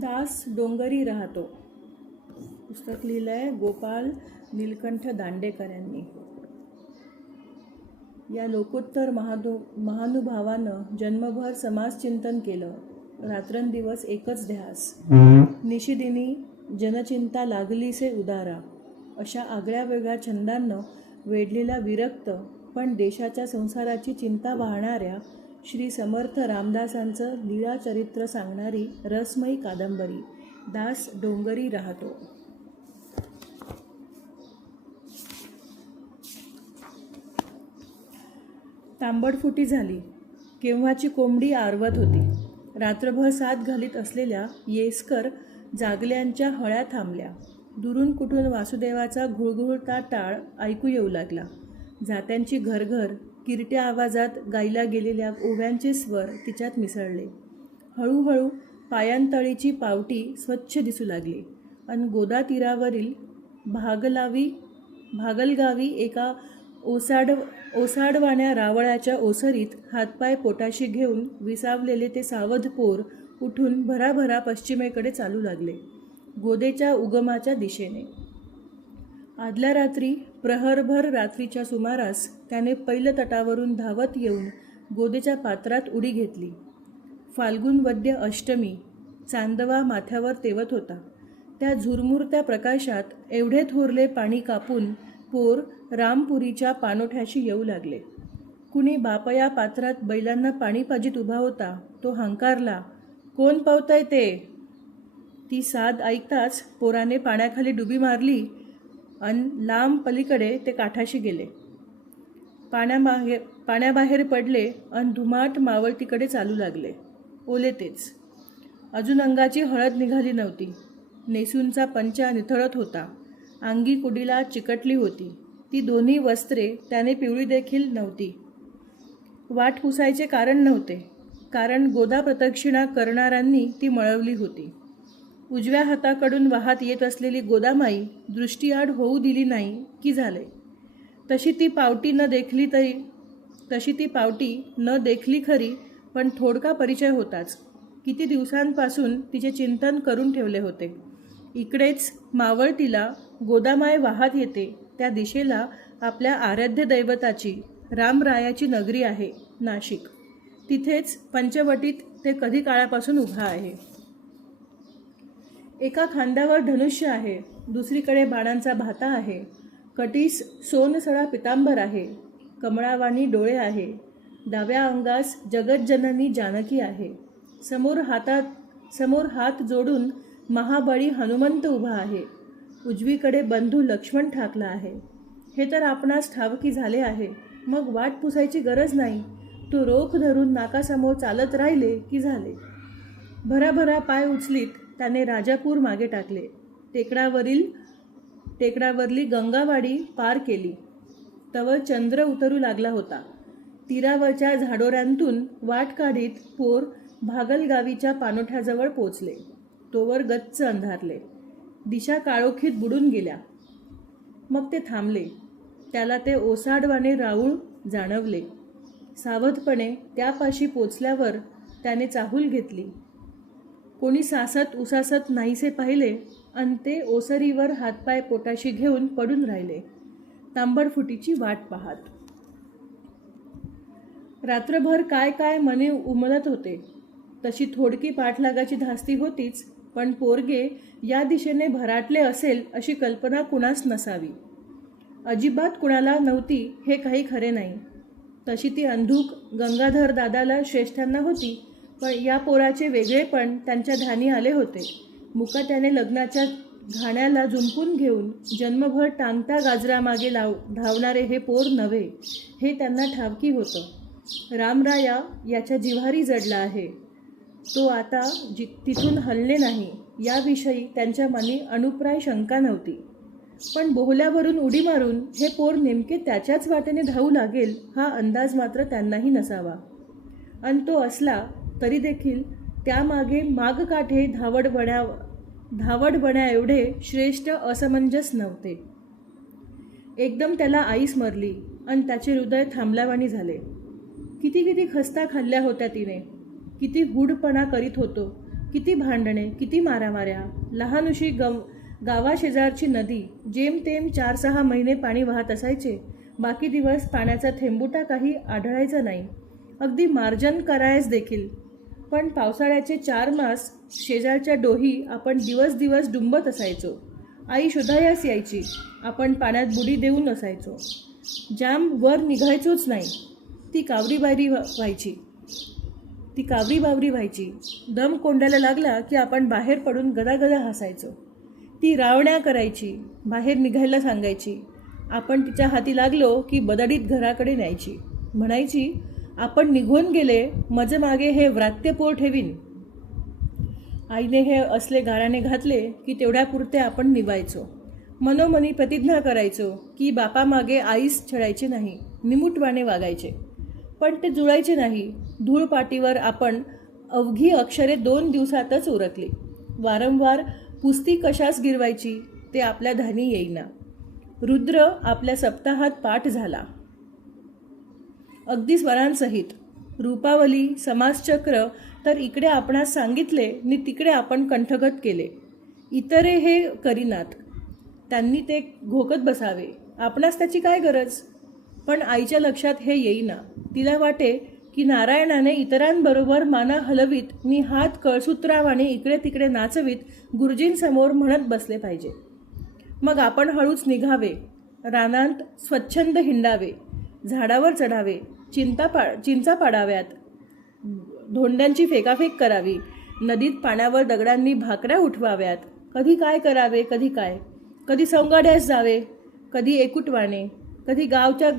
दास डोंगरी राहतो. पुस्तक लिहिलं आहे गोपाल नीलकंठ दांडेकर यांनी. या लोकोत्तर महानुभावानं जन्मभर समाजचिंतन केलं. रात्रंदिवस एकच ध्यास. निशिदिनी जनचिंता लागलीसे उदारा. अशा आगळ्या वेगळ्या छंदांनं वेढलेला विरक्त पण देशाच्या संसाराची चिंता वाहणाऱ्या श्री समर्थ रामदासांचं लीळा चरित्र सांगणारी रसमयी कादंबरी दास डोंगरी राहतो. तांबडफुटी झाली. केव्हाची कोंबडी आरवत होती. रात्रभर साथ घालीत असलेल्या येसकर जागल्यांच्या हळ्या थांबल्या. दुरून कुठून वासुदेवाचा घुळघुळता टाळ ऐकू येऊ लागला. जात्यांची घरघर किरट्या आवाजात गायला गेलेल्या ओव्यांचे स्वर तिच्यात मिसळले. हळूहळू पायांतळीची पावटी स्वच्छ दिसू लागली आणि गोदा तीरावरील भागलगावी एका ओसाडवाण्या रावळाच्या ओसरीत हातपाय पोटाशी घेऊन विसावलेले ते सावध पोर उठून भराभरा पश्चिमेकडे चालू लागले, गोदेच्या उगमाच्या दिशेने. आदल्या रात्री प्रहरभर रात्रीच्या सुमारास त्याने पैल तटावरून धावत येऊन गोदेच्या पात्रात उडी घेतली. फाल्गुन वद्य अष्टमी चांदवा माथ्यावर तेवत होता. त्या झुरमुरत्या प्रकाशात एवढे थोरले पाणी कापून पोर रामपुरीच्या पाणोठ्याशी येऊ लागले. कुणी बापया पात्रात बैलांना पाणी पाजीत उभा होता. तो हंकारला, कोण पावतंय ते? ती साद ऐकताच पोराने पाण्याखाली डुबी मारली आणि लांब पलीकडे ते काठाशी गेले. पाण्याबाहेर पडले आणि धुमाट मावळतीकडे चालू लागले. ओले तेच. अजून अंगाची हळद निघाली नव्हती. नेसूंचा पंचा निथळत होता. अंगी कुडीला चिकटली होती. ती दोन्ही वस्त्रे त्याने पिवळी देखील नव्हती. वाट पुसायचे कारण नव्हते, कारण गोदा प्रदक्षिणा करणाऱ्यांनी ती मळवली होती. उजव्या हाताकडून वाहत येत असलेली गोदामाई दृष्टीआड होऊ दिली नाही की झाले. तशी ती पावटी न देखली खरी, पण थोडका परिचय होताच. किती दिवसांपासून तिचे चिंतन करून ठेवले होते. इकडेच मावळतीला गोदामाई वाहत येते त्या दिशेला आपल्या आराध्य दैवताची रामरायाची नगरी आहे, नाशिक. तिथेच पंचवटीत ते कधी काळापासून उभा आहे. एका खांद्यावर धनुष्य आहे, दुसरीकडे बाणांचा भाता आहे. कटीस सोनसळा पितांबर आहे. कमळावानी डोळे आहे. डाव्या अंगास जगज्जननी जानकी आहे. समोर हात जोडून महाबळी हनुमंत उभा आहे. उजवीकडे बंधू लक्ष्मण ठाकला आहे. हे तर आपणास ठावकी झाले आहे. मग वाट पुसायची गरज नाही. तो रोख धरून नाकासमोर चालत राहिले की झाले. भराभरा पाय उचलीत त्याने राजापूर मागे टाकले. टेकडावरली गंगावाडी पार केली. तवर चंद्र उतरू लागला होता. तीरावरच्या झाडोऱ्यांतून वाट काढीत पोर भागलगावीच्या पाणोठ्याजवळ पोचले. तोवर गच्च अंधारले. दिशा काळोखीत बुडून गेल्या. मग ते थांबले. त्याला ते ओसाडवाने राऊळ जाणवले. सावधपणे त्यापाशी पोचल्यावर त्याने चाहूल घेतली. कोणी सासत उसासत नाहीसे पाहिले आणि ते ओसरीवर हातपाय पोटाशी घेऊन पडून राहिले, तांबडफुटीची वाट पाहत. रात्रभर काय काय मने उमलत होते. तशी थोडकी पाठलागाची धास्ती होतीच, पण पोरगे या दिशेने भराटले असेल अशी कल्पना कुणास नसावी. अजिबात कुणाला नव्हती हे काही खरे नाही. तशी ती अंधूक गंगाधर दादाला श्रेष्ठांना होती, पण या पोराचे वेगळेपण त्यांच्या ध्यानी आले होते. मुकाट्याने लग्नाच्या घाण्याला जुंपून घेऊन जन्मभर टांगता गाजरामागे धावणारे हे पोर नव्हे, हे त्यांना ठावकी होतं. रामराया याच्या जिव्हारी जडला आहे. तो आता तिथून हलले नाही याविषयी त्यांच्या मनी अनुप्राय शंका नव्हती. पण बोहल्यावरून उडी मारून हे पोर नेमके त्याच्याच वाटेने धावू लागेल हा अंदाज मात्र त्यांनाही नसावा. आणि तो असला तरी देखील त्यामागे मागकाठे धावडबण्या एवढे श्रेष्ठ असमंजस नव्हते. एकदम त्याला आई स्मरली आणि त्याचे हृदय थांबल्यावानी झाले. किती खस्ता खाल्ल्या होत्या तिने. किती गूढपणा करीत होतो, किती भांडणे, किती मारामाऱ्या. लहानुशी गावाशेजारची नदी जेमतेम 4-6 महिने पाणी वाहत असायचे. बाकी दिवस पाण्याचा थेंबुटा काही आढळायचा नाही, अगदी मार्जन करायस देखील. पण पावसाळ्याचे 4 मास शेजारच्या डोही आपण दिवस दिवस डुंबत असायचो. आई शोधायास यायची, आपण पाण्यात बुडी देऊन असायचो. जाम वर निघायचोच नाही. ती कावरी बावरी व्हायची. दम कोंडायला लागला की आपण बाहेर पडून गदागदा हसायचो. ती रावण्या करायची, बाहेर निघायला सांगायची. आपण तिच्या हाती लागलो की बदडीत घराकडे न्यायची. म्हणायची, आपण निघून गेले मज मागे हे व्रात्य पोर ठेवीन. आईने हे असले गाराणे घातले की तेवढ्यापुरते आपण निवायचो. मनोमनी प्रतिज्ञा करायचो की बापामागे आईस छळायचे नाही, निमुटवाने वागायचे. पण ते जुळायचे नाही. धूळपाटीवर आपण अवघी अक्षरे 2 दिवसातच उरकली. वारंवार पुस्ती कशास गिरवायची ते आपल्या ध्यानी येईना. रुद्र आपल्या सप्ताहात पाठ झाला, अगदी स्वरांसहित. रूपावली, समासचक्र तर इकडे आपणास सांगितले नि तिकडे आपण कंठगत केले. इतरे हे करीनात, त्यांनी ते घोकत बसावे, आपणास त्याची काय गरज. पण आईच्या लक्षात हे येईना. तिला वाटे की नारायणाने इतरांबरोबर माना हलवीत नि हात कळसूत्रावाने इकडे तिकडे नाचवीत गुरुजींसमोर म्हणत बसले पाहिजे. मग आपण हळूच निघावे, रानांत स्वच्छंद हिंडावे, झाडावर चढावे, चिंचा पाडाव्यात, धोंड्यांची फेकाफेक करावी, नदीत पाण्यावर दगडांनी भाकऱ्या उठवाव्यात. कधी काय करावे, कधी काय. कधी सौंगाड्यास जावे, कधी एकुटवाने, कधी गावच्या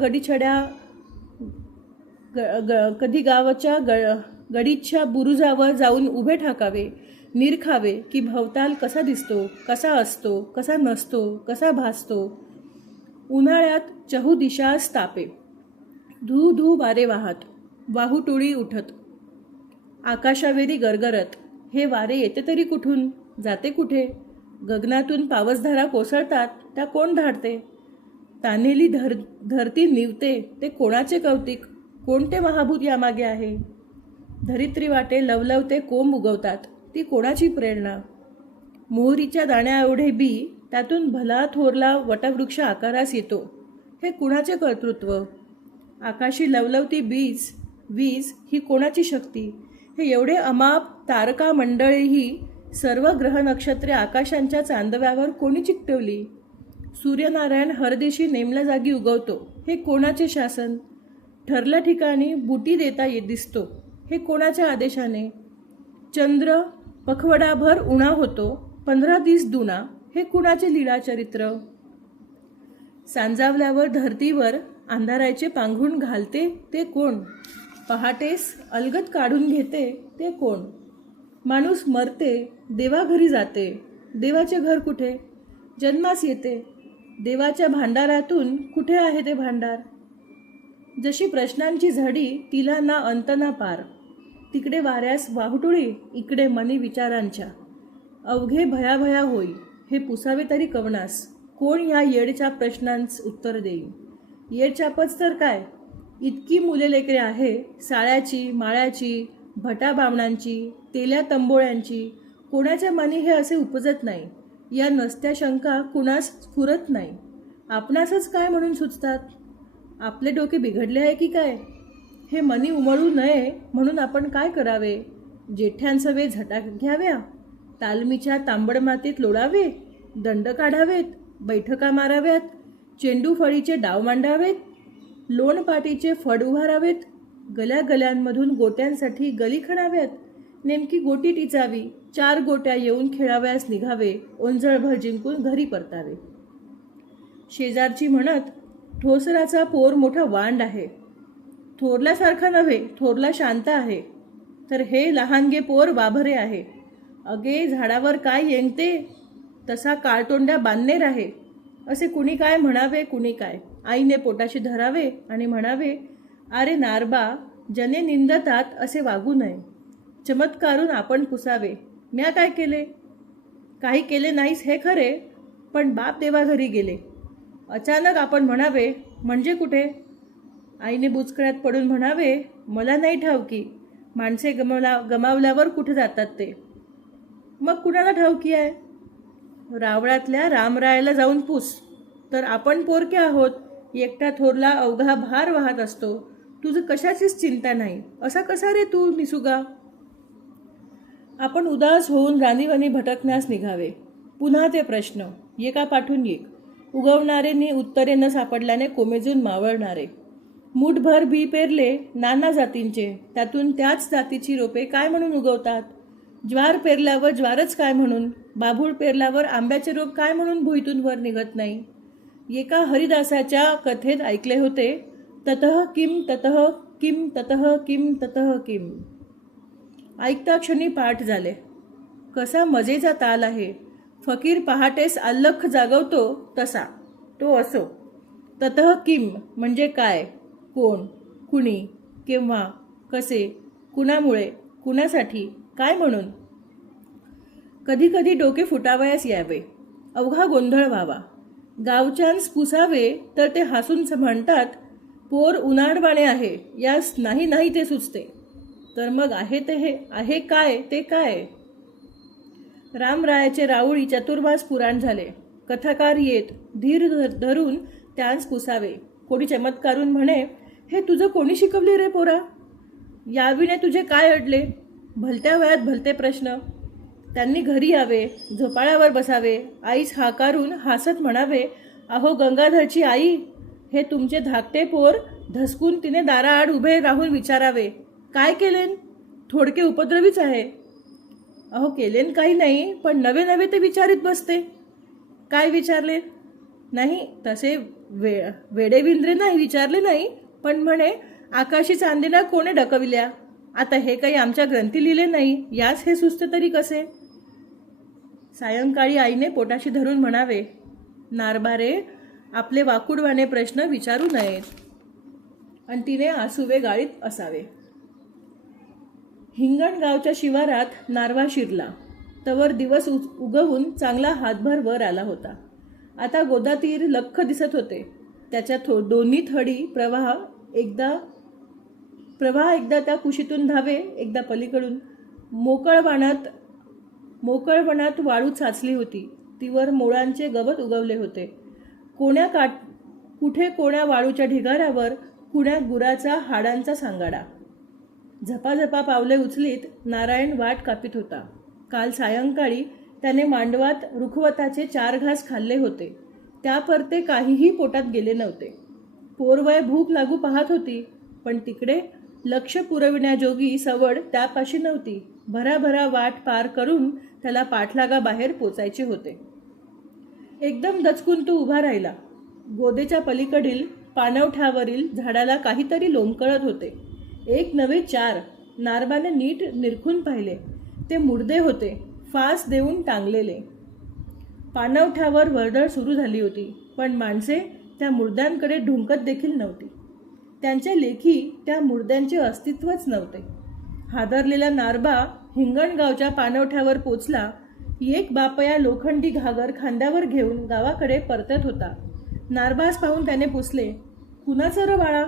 गडीच्या बुरुजावर जाऊन उभे ठाकावे, निरखावे की भवताल कसा दिसतो, कसा असतो, कसा नसतो, कसा भासतो. उन्हाळ्यात चहू दिशास तापे, धू धू वारे वाहत, वाहुटुळी उठत, आकाशावेरी गरगरत. हे वारे येते तरी कुठून, जाते कुठे. गगनातून पावसधारा कोसळतात, त्या कोण धाडते. तान्हेली धरती निवते, ते कोणाचे कौतिक, कोणते महाभूत यामागे आहे. धरित्री वाटे लवलवते कोंब उगवतात, ती कोणाची प्रेरणा. मोहरीच्या दाण्या एवढे बी, त्यातून भला थोरला वटवृक्ष आकारास येतो, हे कुणाचे कर्तृत्व. आकाशी लवलवती वीज ही कोणाची शक्ती. हे एवढे अमाप तारका मंडळीही, सर्व ग्रह नक्षत्रे आकाशांच्या चांदव्यावर कोणी चिकटवली. सूर्यनारायण हरदिशी नेमल्या जागी उगवतो, हे कोणाचे शासन. ठरल्या ठिकाणी बुटी देता दिसतो, हे कोणाच्या आदेशाने. चंद्र पखवडाभर उणा होतो, 15 दिस दुना, हे कुणाचे लीळा चरित्र. सांजावल्यावर धरतीवर अंधाराचे पांघरून घालते, ते कोण. पहाटेस अलगद काढून घेते, ते कोण. माणूस मरते, देवाघरी जाते, देवाचे घर कुठे. जन्मास येते, देवाच्या भांडारातून कुठे आहे ते भांडार. जशी प्रश्नांची झडी, तिला ना अंत ना पार. तिकडे वाऱ्यास वाहुटुळी, इकडे मनी विचारांच्या. अवघे भयाभया होई, हे पुसावे तरी कवनास. कोण या येडच्या प्रश्नांस उत्तर देईल. येडचापच तर काय. इतकी मुले लेकरे आहे, साळ्याची, माळ्याची, भटा बामणांची, तेल्या तंबोळ्यांची. कोणाच्या मनी हे असे उपजत नाही. या नसत्या शंका कुणास स्फुरत नाही. आपणासच काय म्हणून सुचतात. आपले डोके बिघडले आहे की काय. हे मनी उमळू नये म्हणून आपण काय करावे. जेठ्यांसवे झटा घ्याव्या, तालमीच्या तांबड मातीत लोळावे, दंड काढावेत, बैठका माराव्यात, चेंडू फळीचे डाव मांडावेत, लोणपाटीचे फड उभारावेत, गल्यांमधून गोट्यांसाठी गली खणाव्यात. नेमकी गोटी टिचावी, 4 गोट्या येऊन खेळाव्यास निघावे, ओंजळभर जिंकून घरी परतावे. शेजारची म्हणत, ठोसराचा पोर मोठा वांड आहे. थोरल्यासारखा नव्हे, थोरला शांत आहे, तर हे लहानगे पोर वाभरे आहे. अगे झाडावर काय येंगते, तसा काळतोंड्या बांधणेर आहे. असे कुणी काय म्हणावे, कुणी काय. आईने पोटाशी धरावे आणि म्हणावे, अरे नारबा, जने निंदतात असे वागू नये. चमत्कारून आपण पुसावे. म्या काय केले. काही केले नाहीस हे खरे, पण बाप देवाघरी गेले. अचानक आपण म्हणावे, म्हणजे कुठे. आईने बुचकळ्यात पडून म्हणावे, मला नाही ठाऊकी. माणसे गमावल्यावर कुठे जातात ते. मग कुणाला ठाऊकी आहे? रावळातल्या रामरायाला जाऊन पूस. तर आपण पोरके आहोत. एकटा थोरला अवघा भार वाहत असतो. तुझं कशाचीच चिंता नाही. असा कसा रे तू निसुगा? आपण उदास होऊन राणीवाणी भटकण्यास निघावे. पुन्हा ते प्रश्न, एका पाठून एक. उगवणारे नि उत्तरे न सापडल्याने कोमेजून मावळणारे. मूठभर बी पेरले नाना जातींचे, त्यातून त्याच जातीची रोपे काय म्हणून उगवतात? ज्वार पेरल्यावर ज्वारच काय म्हणून? बाभूळ पेरल्यावर आंब्याचे रोप काय म्हणून भुईतून वर निघत नाही? एका हरिदासाच्या कथेत ऐकले होते, ततः किम ततः किम ततः किम ततः किम. ऐकता क्षणी पाठ झाले. कसा मजेचा ताल आहे. फकीर पहाटेस अल्लख जागवतो तसा. तो असो. ततः किम म्हणजे काय, कोण, कुणी, केव्हा, कसे, कुणामुळे, कुणासाठी, काय म्हणून. कधी कधी डोके फुटावयास यावे. अवघा गोंधळ व्हावा. गावच्यान्स पुसावे तर ते हसून म्हणतात, पोर उनाडवाणे आहे, यास नाही नाही ते सुचते. तर मग आहे ते हे आहे काय ते काय? रामरायाचे राऊळी चतुर्मास पुराण झाले. कथाकार येत धीर धरून त्यांस पुसावे. कोणी चमत्कारून म्हणे, हे तुझं कोणी शिकवले रे पोरा? याविने तुझे काय अडले? भलत्या वयात भलते प्रश्न. त्यांनी घरी यावे, झोपाळ्यावर बसावे, आईस हाकारून हसत म्हणावे, अहो गंगाधरची आई, हे तुमचे धाकटे पोर. धसकून तिने दाराआड उभे राहून विचारावे, काय केलेन? थोडके उपद्रवीच आहे. अहो केलेन काही नाही, पण नवे नवे ते विचारित बसते. काय विचारले? नाही तसे वेडेविंद्रे नाही विचारले नाही, पण म्हणे आकाशी चांदीना कोणे डकविल्या? आता हे काही आमच्या ग्रंथी लिहिले नाही, यास हे सुचते तरी कसे? सायंकाळी आईने पोटाशी धरून म्हणावे, नारबारे, आपले वाकुडवाने प्रश्न विचारू नयेत. आणि तिने आसुवे गाळीत असावे. हिंगणगावच्या शिवारात नारवा शिरला. तवर दिवस उगवून चांगला हातभर वर आला होता. आता गोदातीर लख्ख दिसत होते. त्याच्या दोन्ही थडी प्रवाह एकदा त्या कुशीतून धावे, एकदा पलीकडून. मोकळवणात वाळू साचली होती. तीवर मोळांचे गवत उगवले होते. कुठे कोण्या वाळूच्या ढिगाऱ्यावर कुण्या गुराचा हाडांचा सांगाडा. झपाझपा पावले उचलीत नारायण वाट कापित होता. काल सायंकाळी त्याने मांडवात रुखवताचे 4 घास खाल्ले होते. त्यापरते काहीही पोटात गेले नव्हते. पोरवय भूक लागू पाहत होती, पण तिकडे लक्ष पुरविण्याजोगी सवड त्यापाशी नव्हती. भराभरा वाट पार करून त्याला पाठलागा बाहेर पोचायचे होते. एकदम दचकून तो उभा राहिला. गोदेच्या पलीकडील पाणवठ्यावरील झाडाला काहीतरी लोंबकळत होते. 1 नव्हे 4. नारबाने नीट निरखून पाहिले. ते मुडदे होते, फास देऊन टांगलेले. पाणवठ्यावर वर्दळ सुरू झाली होती, पण माणसे त्या मुर्द्यांकडे ढुंकत देखील नव्हती. त्यांच्या लेखी त्या मुर्द्यांचे अस्तित्वच नव्हते. हादरलेला नारबा हिंगणगावच्या पाणवठ्यावर पोचला. एक बापया लोखंडी घागर खांद्यावर घेऊन गावाकडे परतत होता. नारबास पाहून त्याने पुसले, कुणाचं र बाळा?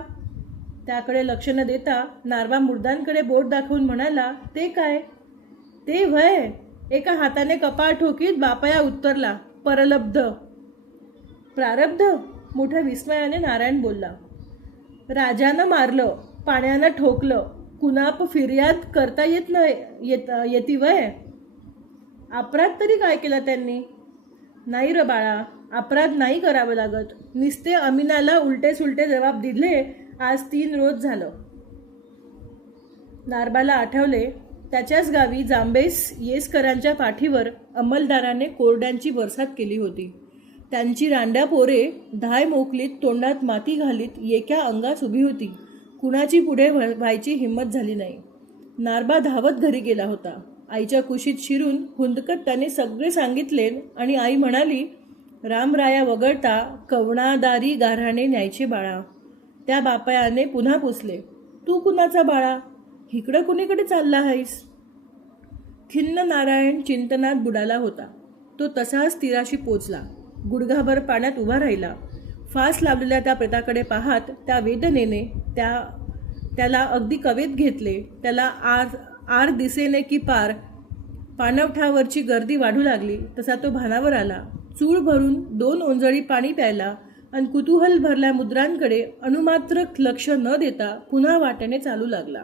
त्याकडे लक्ष न देता नारबा मुर्दांकडे बोट दाखवून म्हणाला, ते काय? ते व्हय. एका हाताने कपाळ ठोकीत बापया उत्तरला, परलब्ध. प्रारब्ध? मोठ्या विस्मयाने नारायण बोलला. राजानं मारलं, पाण्यानं ठोकलं, कुणाप फिर्याद करता येती वय? अपराध तरी काय केला त्यांनी? नाही र बाळा, अपराध नाही करावं लागत. निस्ते अमीनाला उलटे सुलटे जबाब दिले. आज 3 रोज झालं. नारबाला आठवले, त्याच्याच गावी जांबेस येसकरांच्या पाठीवर अंमलदाराने कोरड्यांची बरसात केली होती. त्यांची रांड्या पोरे धाय मोकलीत तोंडात माती घालीत एका अंगास उभी होती. कुणाची पुढे व्हायची हिंमत झाली नाही. नारबा धावत घरी गेला होता. आईच्या कुशीत शिरून हुंदकत त्याने सगळे सांगितले आणि आई म्हणाली, रामराया वगळता कवणादारी गाऱ्हाणे न्यायचे बाळा. त्या बापयाने पुन्हा पुसले, तू कुणाचा बाळा? इकडं कुणीकडे चालला आहेस? खिन्न नारायण चिंतनात बुडाला होता. तो तसाच तीराशी पोचला. गुडघाभर पाण्यात उभा राहिला. फास लावलेल्या त्या प्रेताकडे पाहत त्या वेदनेने त्याला अगदी कवेत घेतले. त्याला आर दिसेने की पार पाणवठावरची गर्दी वाढू लागली तसा तो भानावर आला. चूळ भरून 2 ओंजळी पाणी प्यायला आणि कुतूहल भरल्या मुद्रांकडे अणुमात्र लक्ष न देता पुन्हा वाटेने चालू लागला.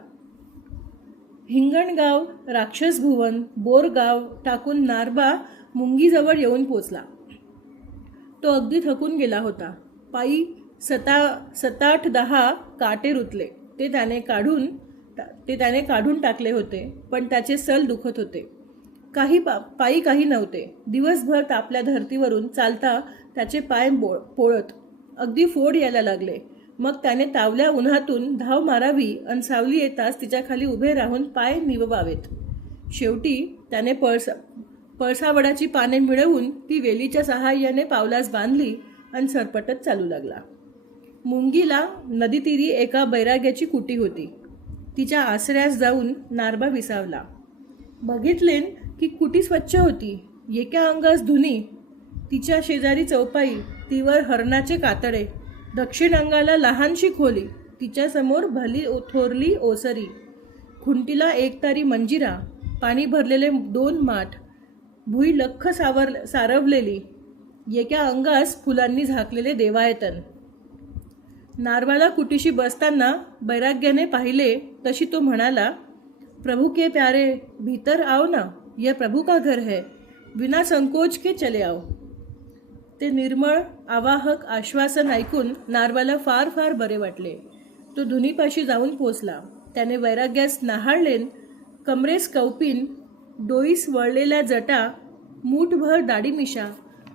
हिंगणगाव, राक्षसभुवन, बोरगाव टाकून नारबा मुंगीजवळ येऊन पोचला. तो अगदी थकून गेला होता. पायी 7-8-10 काटे रुतले. ते त्याने काढून टाकले होते, पण त्याचे सल दुखत होते. पायी काही नव्हते. दिवसभर तापल्या धर्तीवरून चालता त्याचे पाय पोळत अगदी फोड यायला लागले. मग त्याने तावल्या उन्हातून धाव मारावी आणि सावली येताच तिच्या खाली उभे राहून पाय निववावेत. शेवटी त्याने पळसावडाची पाने मिळवून ती वेलीच्या सहाय्याने पावलास बांधली आणि सरपटत चालू लागला. मुंगीला नदीतीरी एका बैराग्याची कुटी होती. तिच्या आसऱ्यास जाऊन नारबा विसावला. बघितलेन की कुटी स्वच्छ होती. एका अंगास धुनी, तिच्या शेजारी चौपाई, तीवर हरणाचे कातडे, दक्षिण अंगाला लहानशी खोली, तिच्यासमोर भली थोरली ओसरी, खुंटीला 1 तारी मंजिरा, पाणी भरलेले 2 माठ, भुई लख्ख सारवलेली, एका अंगास फुलांनी झाकलेले देवायतन. नारबाला कुटीशी बसताना बैराग्याने पाहिले तशी तो म्हणाला, प्रभु के प्यारे, भीतर आओ ना, यह प्रभु का घर है, बिना संकोच के चले आओ. ते निर्मळ आवाहक आश्वासन ऐकून नारबाला फार फार बरे वाटले. तो धुनीपाशी जाऊन पोचला. त्याने वैराग्यास न्याहाळलेन. कमरेस कौपीन, डोईस वळलेल्या जटा, मूठभर दाढीमिशा,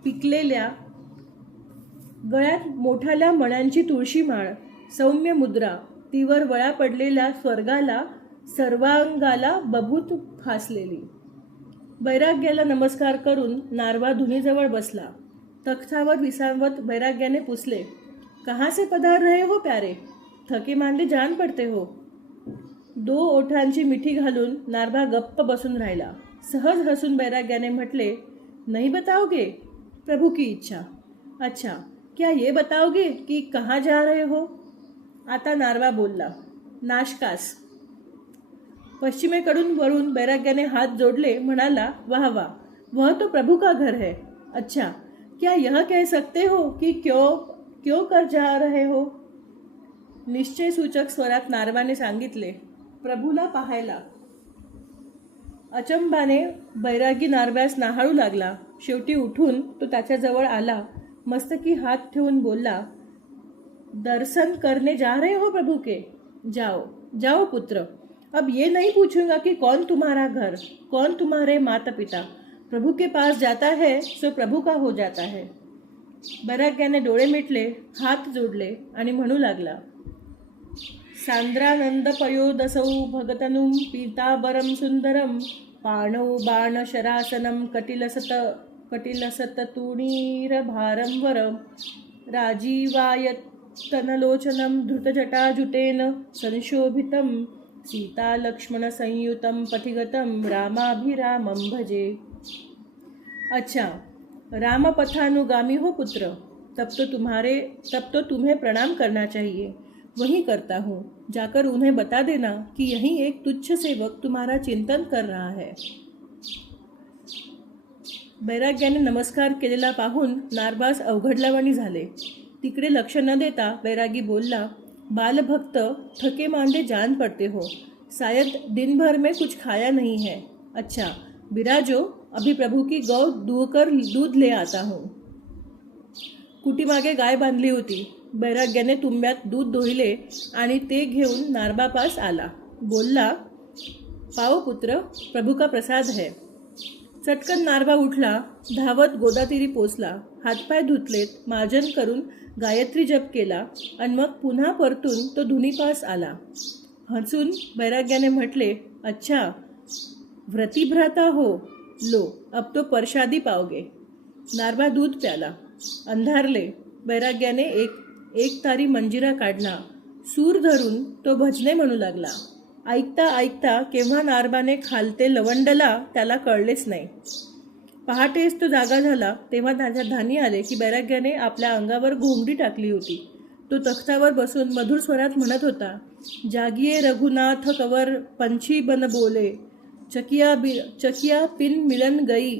पिकलेल्या गळ्यात मोठाल्या मण्यांची तुळशी माळ, सौम्य मुद्रा, तीवर वळा पडलेल्या स्वर्गाला, सर्वांगाला बभूत फासलेली. बैराग्याला नमस्कार करून नारबा धुनीजवळ बसला. तख्तावर विसावत बैराग्याने पुसले, कहाँ से पधार रहे हो प्यारे, थके मांदे जान पडते हो. 2 ओठांची मिठी घालून नारबा गप्प बसून राहिला. सहज हसून बैराग्याने म्हटले, नहीं बताओगे, प्रभु की इच्छा. अच्छा, क्या ये बताओगे कि कहाँ जा रहे हो. आता नारबा बोलला, नाशकास. पश्चिमेकडून वळून बैराग्याने हात जोडले, म्हणाला, वाह वाह, वह तो प्रभु का घर है. अच्छा, क्या यह कह सकते हो कि क्यों कर जा रहे हो. निश्चय सूचक स्वरात नारबाने सांगितले, प्रभूला पाहायला. अचंबाने बैरागी नारब्यास नाहाळू लागला. शेवटी उठून तो त्याच्याजवळ आला. मस्तकी हात ठेवून बोलला, दर्शन करने जा रहे हो प्रभु के. जाओ जाओ पुत्र, अब ये नहीं पूछूंगा कि कौन तुम्हारा घर, कौन तुम्हारे माता पिता. प्रभु के पास जाता है सो प्रभु का हो जाता है. बैराग्याने डोळे मिटले, हात जोडले आणि म्हणू लागला, सांद्रानंद पयोदसौ भगतनुम पीतांबरम सुंदरम पाणौ बाण शरासनम कटिलसत तुणीर भारंवर राजीवायतनलोचनम धृतजटाजुटेन संशोभितम सीता लक्ष्मण संयुतम पथिगतम रामाभिरामम भजे. अच्छा, रामपथानुगामी हो पुत्र, तब तो तुम्हें प्रणाम करना चाहिए. वही करता हूँ. जाकर उन्हें बता देना कि यही एक तुच्छ सेवक तुम्हारा चिंतन कर रहा है. बैराग्याने नमस्कार केलेला पाहून नारबास अवघडल्यावानी झाले. तिकडे लक्ष न देता बैरागी बोलला, बालभक्त, थके मांदे जान पड़ते हो, शायद दिन भर में कुछ खाया नहीं है. अच्छा, बिराजो, अभी प्रभु की गौ दुहकर दूध ले आता हूँ. कुटीमागे गाय बांधली होती. बैराग्याने तुंब्यात दूध दोहिले आणि ते घेऊन नारबापास आला. बोलला, पाओ पुत्र, प्रभु का प्रसाद है. चटकन नारबा उठला, धावत गोदातीरी पोचला. हातपाय धुतलेत, मार्जन करून गायत्री जप केला आणि मग पुन्हा परतून तो धुनीपास आला. हसून बैराग्याने म्हटले, अच्छा, व्रतीभ्राता हो, लो, अब तो परशादी पाओगे. नारबा दूध प्याला. अंधारले. बैराग्याने एक तारी मंजिरा काढला. सूर धरून तो भजने म्हणू लागला. ऐकता ऐकता केव्हा नारबाने खालते लवंडला त्याला कळलेच नाही. पहाटेस तो जागा झाला तेव्हा त्याच्या ध्यानी आले की बैराग्याने आपल्या अंगावर घोंगडी टाकली होती. तो तख्तावर बसून मधुर स्वरात म्हणत होता, जागिये रघुनाथ कवर पंछी बन बोले, चकिया पिन मिलन गई,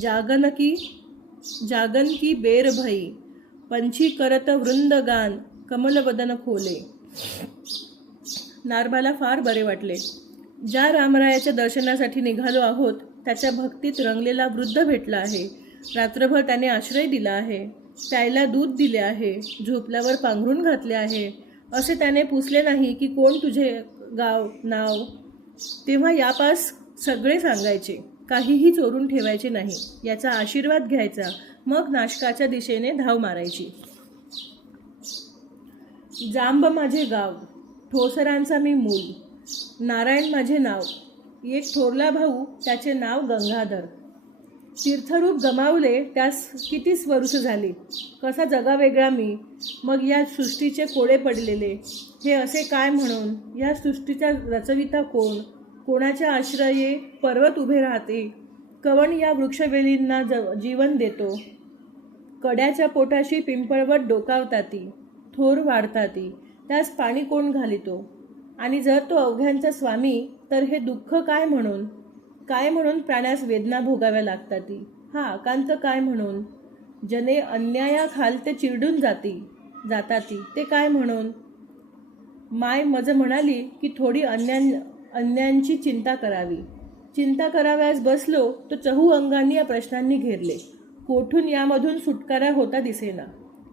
जागन की बेर भई, पंछी करत वृंदगान, कमलवदन खोले. नारबाला फार बरे वाटले. ज्या रामरायाच्या दर्शनासाठी निघालो आहोत त्याच्या भक्तीत रंगलेला वृद्ध भेटला आहे. रात्रभर त्याने आश्रय दिला आहे, प्यायला दूध दिले आहे, झोपल्यावर पांघरून घातले आहे. असे त्याने पुसले नाही की कोण तुझे गाव नाव. तेव्हा यापास सगळे सांगायचे, काहीही चोरून ठेवायचे नाही. याचा आशीर्वाद घ्यायचा, मग नाशकाच्या दिशेने धाव मारायची. जांब माझे गाव, ठोसरांचा मी मूल, नारायण माझे नाव, एक थोरला भाऊ त्याचे नाव गंगाधर. तीर्थरूप गमावले त्यास किती वर्ष झाली, कसा जगा वेगळा मी, मग या सृष्टीचे कोडे पडलेले. हे असे काय म्हणून, या सृष्टीचा रचविता कोण, कोणाच्या आश्रये पर्वत उभे राहते, कवण या वृक्षवेलींना जीवन देतो. कड्याच्या पोटाशी पिंपळवट डोकावताती, थोर वाढताती, त्यास पाणी कोण घालितो. आणि जर तो अवघ्यांचा स्वामी, तर हे दुःख काय म्हणून प्राण्यास वेदना भोगाव्या लागताती. हा आकांत काय म्हणून, जने अन्यायाखालते चिरडून जाताती, ते काय म्हणून. माय मज म्हणाली की थोडी अन्यांची चिंता करावी. चिंता कराव्यास बसलो तर चहू अंगांनी या प्रश्नांनी घेरले. कोठून यामधून सुटकारा होता दिसेना.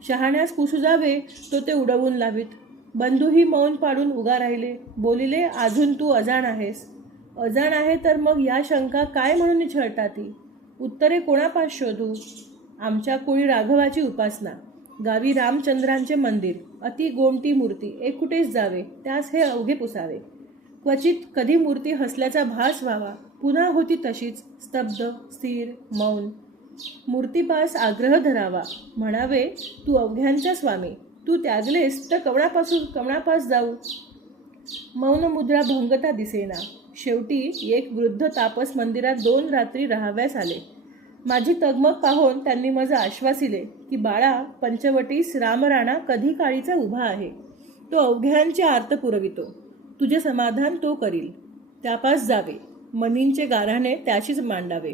शहाण्यास पुसू जावे तो ते उडवून लावीत. बंधूही मौन पाडून उगा राहिले. बोलिले, अजून तू अजाण आहेस. अजाण आहे तर मग या शंका काय म्हणून छळताती. उत्तरे कोणापास शोधू. आमच्या कुळी राघवाची उपासना, गावी रामचंद्रांचे मंदिर, अति गोमटी मूर्ती, एककुठेच जावे, त्यास हे अवघे पुसावे. क्वचित कधी मूर्ती हसल्याचा भास व्हावा, पुन्हा होती तशीच स्तब्ध स्थिर मौन. मूर्तीपास आग्रह धरावा, म्हणावे, तू अवघ्यांचा स्वामी, तू त्यागलेस तर कवणापास जाऊ. मौन मुद्रा भंगता दिसेना. शेवटी एक वृद्ध तापस मंदिरात 2 रात्री राहाव्यास आले. माझी तगमग पाहून त्यांनी माझं आश्वासिले की बाळा, पंचवटीस रामराणा कधी काळीचा उभा आहे. तो अवघ्यांचे आर्त पुरवितो, तुझे समाधान तो करील. त्यापास जावे, मनींचे गाऱ्हाणे त्याशीच मांडावे.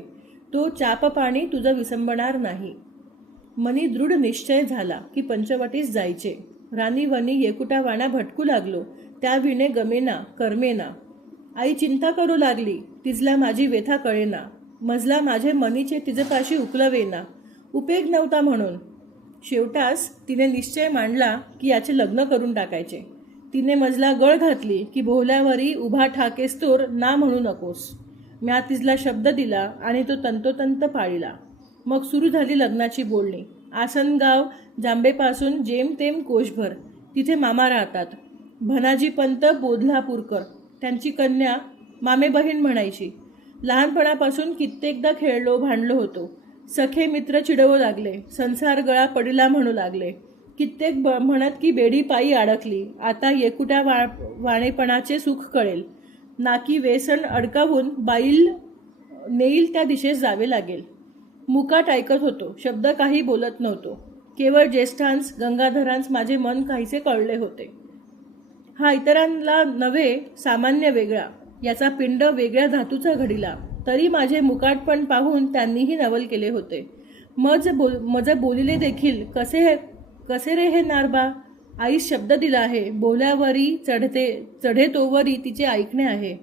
तो चाप पाणी तुझं विसंबणार नाही. मनी दृढ निश्चय झाला की पंचवटीस जायचे. राणी वनी एकुटा वाणा भटकू लागलो, त्या विणे गमेना करमेना. आई चिंता करू लागली, तिजला माझी व्यथा कळेना. मजला माझे मनीचे तिजपाशी उकलवेना. उपेग नव्हता म्हणून. शेवटास तिने निश्चय मांडला की याचे लग्न करून टाकायचे. तिने मजला गळ घातली की बोहल्यावरी उभा ठाकेस्तोर ना म्हणू नकोस. म्या तिजला शब्द दिला आणि तो तंतोतंत पाळिला. मग सुरू झाली लग्नाची बोलणी. आसनगाव जांबेपासून जेमतेम कोशभर. तिथे मामा राहतात, भनाजी पंत बोधलापूरकर. त्यांची कन्या मामे बहीण म्हणायची. लहानपणापासून कित्येकदा खेळलो भांडलो होतो. सखे मित्र चिडवू लागले, संसार गळा पडिला म्हणू लागले. कित्येक म्हणत की बेडी पायी अडकली. आता एकुट्या वाणेपणाचे सुख कळेल. नाकी वेसण अडकावून बाईल नेईल त्या दिशेस जावे लागेल. मुकाट ऐकत होतो, शब्द काही बोलत नव्हतो. केवळ ज्येष्ठांस गंगाधरांस माझे मन काहीसे कळले होते. हा इतरांना नव्हे, सामान्य वेगळा, याचा पिंड वेगळ्या धातूचा घडिला. तरी माझे मुकाटपण पाहून त्यांनीही नवल केले होते. मज बोलिले देखील, कसे रे हे नारबा, आईस शब्द दिला आहे, बोल्यावरी चढे तोवरी तिचे ऐकणे आहे.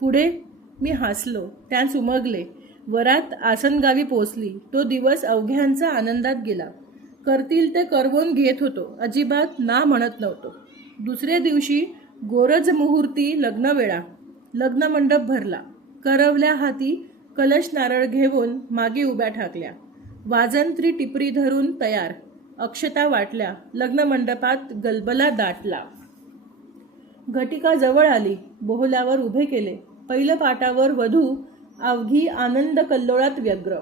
पुढे मी हसलो, त्यांस उमगले. वरात आसनगावी पोचली. तो दिवस अवघ्यांचा आनंदात गेला. करतील ते करवून घेत होतो, अजिबात ना म्हणत नव्हतो. दुसरे दिवशी गोरज मुहूर्ती लग्नवेळा. लग्न मंडप भरला. करवल्या हाती कलश नारळ घेऊन मागे उभ्या ठाकल्या. वाजंत्री टिपरी धरून तयार. अक्षता वाटल्या. लग्न मंडपात गलबला दाटला. घटिका जवळ आली. बोहल्यावर उभे केले. पहिलं पाटावर वधू अवघी आनंद कल्लोळात व्यग्र.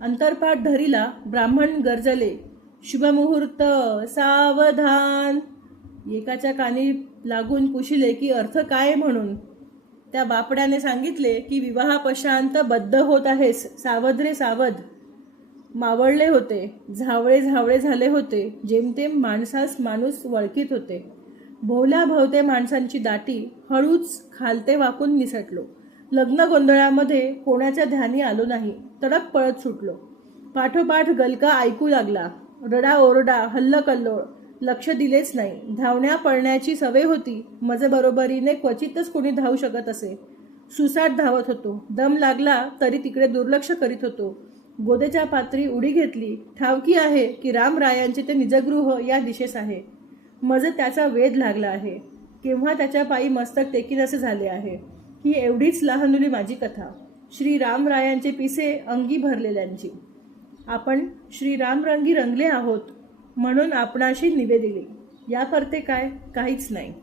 अंतरपाठ धरिला. ब्राह्मण गर्जले, शुभमुहूर्त, सावधान. एकाच्या कानी लागून पुशिले की अर्थ काय म्हणून. त्या बापड्याने सांगितले की विवाहापशांत बद्ध होत आहेस, सावध रे सावध. मावळले होते, झावळे झाले होते. जेमतेम माणसास माणूस वळखीत होते. भोवल्या भवते माणसांची दाटी. हळूच खालते वाकून निसटलो. लग्न गोंधळामध्ये कोणाच्या ध्यानी आलो नाही. तडक पळत सुटलो. पाठोपाठ गलका ऐकू लागला. रडाओरडा, हल्लकल्लोळ. लक्ष दिलेच नाही. धावण्या पळण्याची सवय होती. माझ्याबरोबरीने क्वचितच कोणी धावू शकत असे. सुसाट धावत होतो. दम लागला तरी तिकडे दुर्लक्ष करीत होतो. गोदेच्या पात्री उडी घेतली. ठावकी आहे की रामरायांचे ते निजगृह या दिशेस आहे. मज त्याचा वेध लागला आहे. केव्हा त्याच्या पायी मस्तक टेकीनसे झाले आहे. ही एवढीच लहानुली माझी कथा. श्री रामरायांचे पिसे अंगी भरलेल्यांची. आपण श्रीरामरंगी रंगले आहोत म्हणून आपणाशी निवेदिले. या परते काय? काहीच नाही.